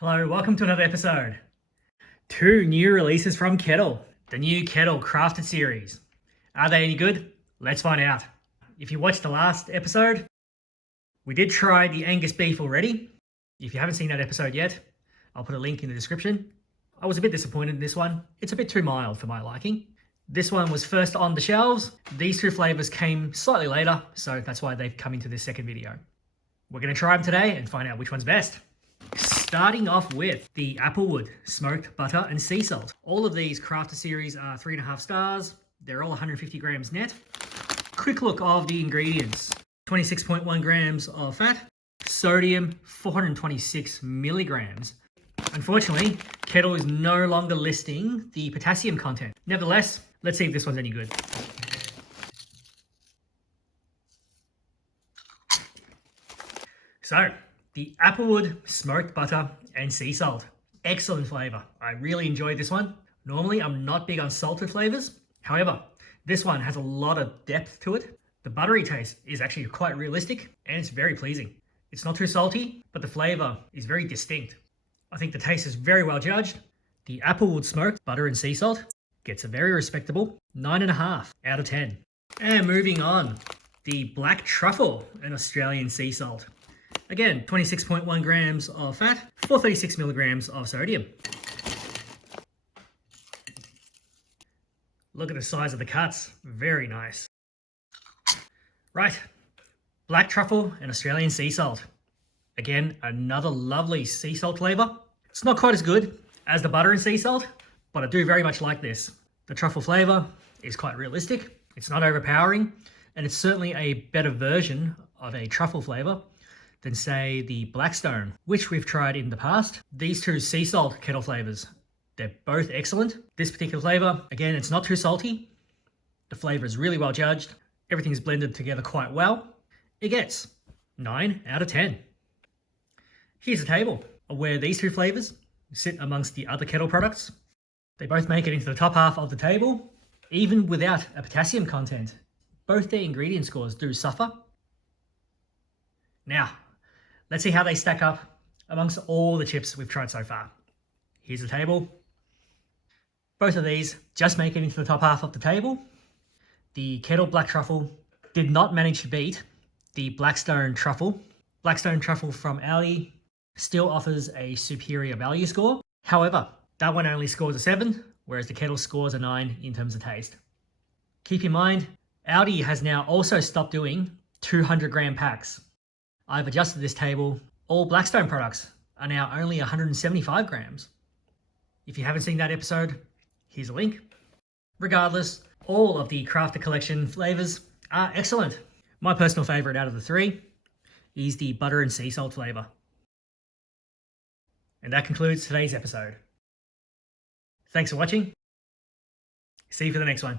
Hello, welcome to another episode. Two new releases from Kettle, the new Kettle Crafted series. Are they any good? Let's find out. If you watched the last episode, we did try the Angus beef already. If you haven't seen that episode yet, I'll put a link in the description. I was a bit disappointed in this one. It's a bit too mild for my liking. This one was first on the shelves. These two flavors came slightly later, so that's why they've come into this second video. We're going to try them today and find out which one's best. Starting off with the Applewood Smoked Butter and Sea Salt. All of these Crafted series are 3.5 stars. They're all 150 grams net. Quick look of the ingredients. 26.1 grams of fat. Sodium, 426 milligrams. Unfortunately, Kettle is no longer listing the potassium content. Nevertheless, let's see if this one's any good. So, the Applewood Smoked Butter and Sea Salt. Excellent flavor. I really enjoyed this one. Normally, I'm not big on salted flavors. However, this one has a lot of depth to it. The buttery taste is actually quite realistic and it's very pleasing. It's not too salty, but the flavor is very distinct. I think the taste is very well judged. The Applewood Smoked Butter and Sea Salt gets a very respectable 9.5 out of 10. And moving on, the Black Truffle and Australian Sea Salt. Again, 26.1 grams of fat, 436 milligrams of sodium. Look at the size of the cuts, very nice. Right, Black Truffle and Australian Sea Salt. Again, another lovely sea salt flavor. It's not quite as good as the butter and sea salt, but I do very much like this. The truffle flavor is quite realistic. It's not overpowering, and it's certainly a better version of a truffle flavor than say the Blackstone, which we've tried in the past. These two sea salt kettle flavors, they're both excellent. This particular flavor, again, it's not too salty. The flavor is really well judged. Everything's blended together quite well. It gets 9 out of 10. Here's a table of where these two flavors sit amongst the other Kettle products. They both make it into the top half of the table, even without a potassium content. Both their ingredient scores do suffer. Now, let's see how they stack up amongst all the chips we've tried so far. Here's the table. Both of these just make it into the top half of the table. The Kettle Black Truffle did not manage to beat the Blackstone Truffle. Blackstone Truffle from Ali still offers a superior value score. However, that one only scores a 7, whereas the Kettle scores a 9 in terms of taste. Keep in mind, Aldi has now also stopped doing 200 gram packs. I've adjusted this table. All Blackstone products are now only 175 grams. If you haven't seen that episode, here's a link. Regardless, all of the Crafted Collection flavors are excellent. My personal favorite out of the three is the butter and sea salt flavor. And that concludes today's episode. Thanks for watching. See you for the next one.